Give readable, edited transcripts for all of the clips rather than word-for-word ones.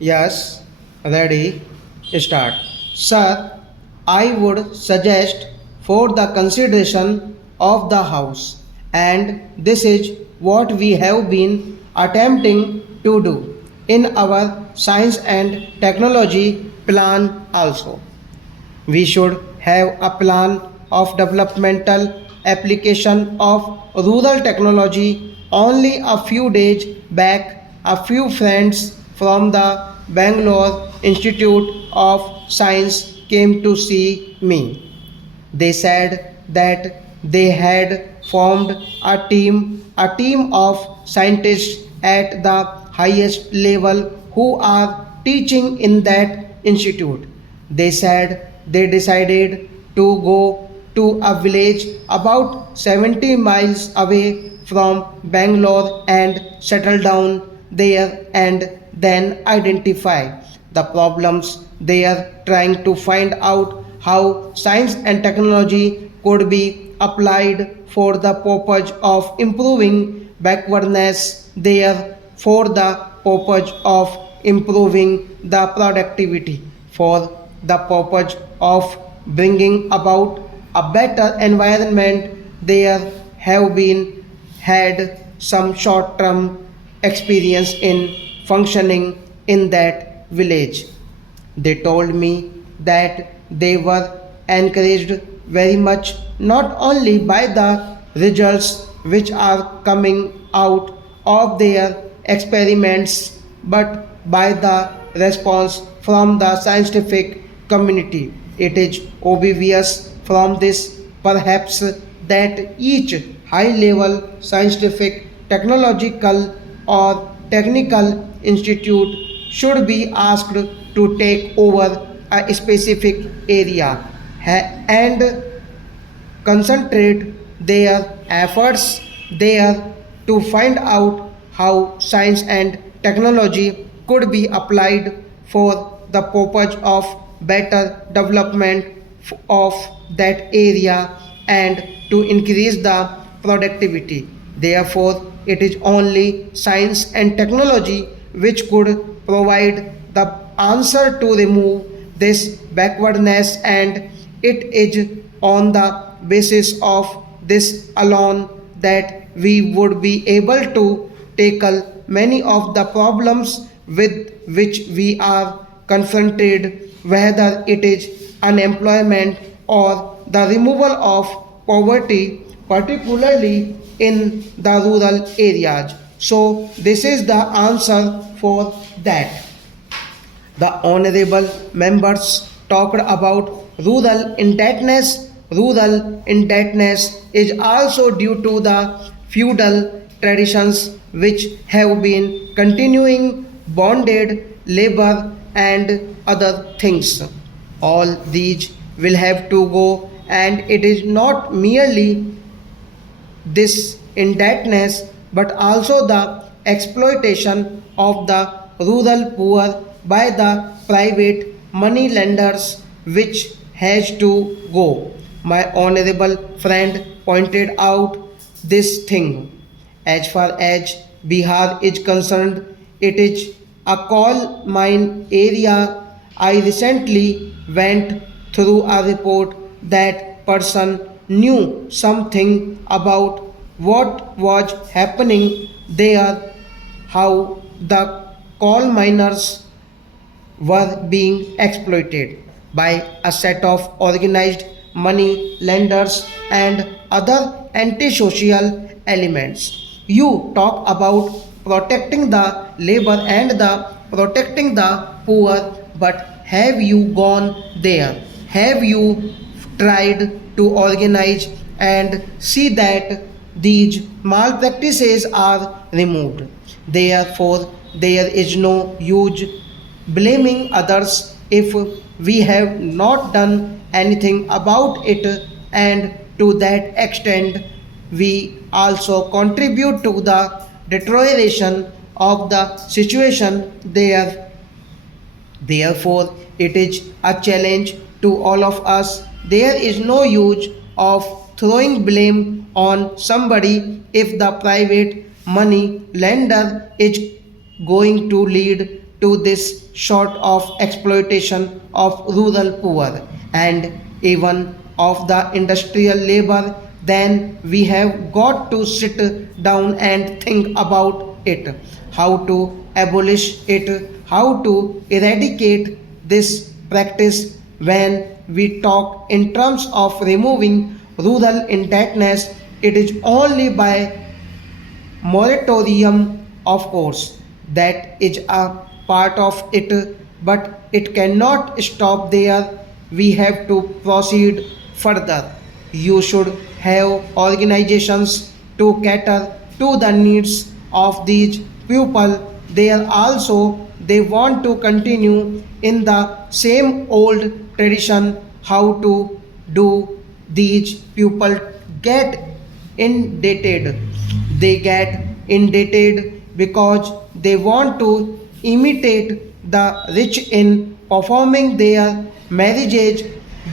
Yes, ready, start. Sir, I would suggest for the consideration of the house, and this is what we have been attempting to do in our science and technology plan also. We should have a plan of developmental application of rural technology. Only a few days back, a few friends from the Bangalore Institute of Science came to see me. They said that they had formed a team of scientists at the highest level who are teaching in that institute. They said they decided to go to a village about 70 miles away from Bangalore and settle down there and then identify the problems they are trying to find out how science and technology could be applied for the purpose of improving backwardness there, for the purpose of improving the productivity, for the purpose of bringing about a better environment. There have been had some short term experience in functioning in that village. They told me that they were encouraged very much not only by the results which are coming out of their experiments but by the response from the scientific community. It is obvious from this perhaps that each high level scientific, technological, or technical institute should be asked to take over a specific area and concentrate their efforts there to find out how science and technology could be applied for the purpose of better development of that area and to increase the productivity. Therefore, it is only science and technology which could provide the answer to remove this backwardness, and it is on the basis of this alone that we would be able to tackle many of the problems with which we are confronted, whether it is unemployment or the removal of poverty, particularly in the rural areas. So, this is the answer for that. The honorable members talked about rural indebtedness. Rural indebtedness is also due to the feudal traditions which have been continuing bonded labor and other things. All these will have to go, and it is not merely this indebtedness but also the exploitation of the rural poor by the private money lenders which has to go. My honorable friend pointed out this thing. As far as Bihar is concerned, it is a coal mine area. I recently went through a report that person knew something about what was happening there, how the coal miners were being exploited by a set of organized money lenders and other antisocial elements. You talk about protecting the labor and the protecting the poor, but have you gone there? Have you tried to organize and see that these malpractices are removed? Therefore, there is no use blaming others if we have not done anything about it, and to that extent, we also contribute to the deterioration of the situation there. Therefore, it is a challenge to all of us. There is no use of throwing blame on somebody if the private money lender is going to lead to this sort of exploitation of rural poor and even of the industrial labor, then we have got to sit down and think about it, how to abolish it, how to eradicate this practice. When we talk in terms of removing rural indebtedness, it is only by moratorium, of course, that is a part of it, but it cannot stop there. We have to proceed further. You should have organizations to cater to the needs of these people. They are also they want to continue in the same old tradition. How to do these people get indebted? They get indebted because they want to imitate the rich in performing their marriages.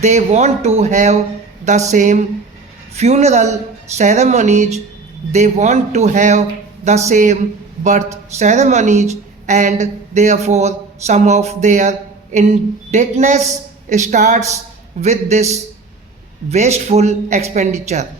They want to have the same funeral ceremonies. They want to have the same birth ceremonies, and therefore some of their indebtedness starts with this wasteful expenditure.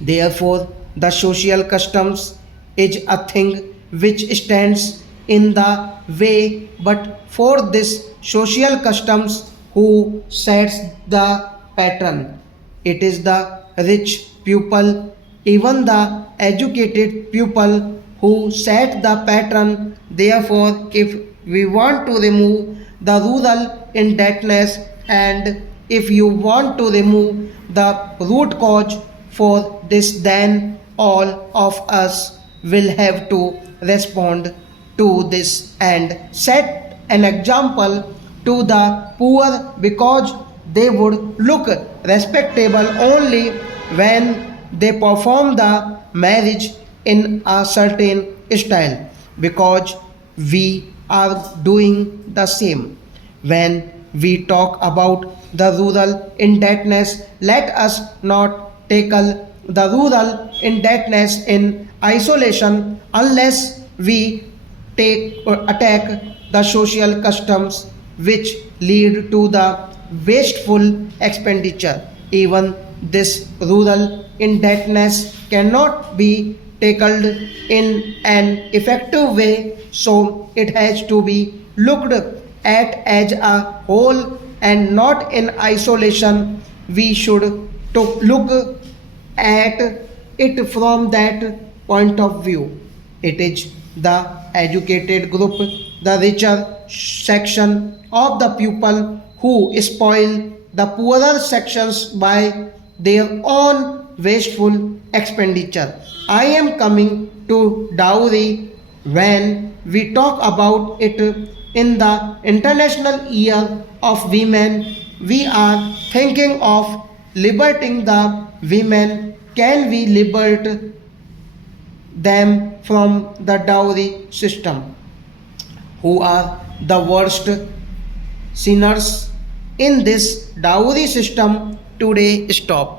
Therefore, the social customs is a thing which stands in the way, but for this social customs, who sets the pattern? It is the rich pupil, even the educated pupil who set the pattern. Therefore, if we want to remove the rural indebtedness, and if you want to remove the root cause for this, then all of us will have to respond to this and set an example to the poor, because they would look respectable only when they perform the marriage in a certain style, because we are doing the same. When we talk about the rural indebtedness, let us not tackle the rural indebtedness in isolation unless we take or attack the social customs which lead to the wasteful expenditure. Even this rural indebtedness cannot be tackled in an effective way, so it has to be looked at as a whole and not in isolation. We should to look at it from that point of view. It is the educated group, the richer section of the people, who spoil the poorer sections by their own wasteful expenditure. I am coming to dowry. When we talk about it in the International Year of Women, we are thinking of liberating the women. Can we liberate them from the dowry system? Who are the worst sinners in this dowry system today? Stop.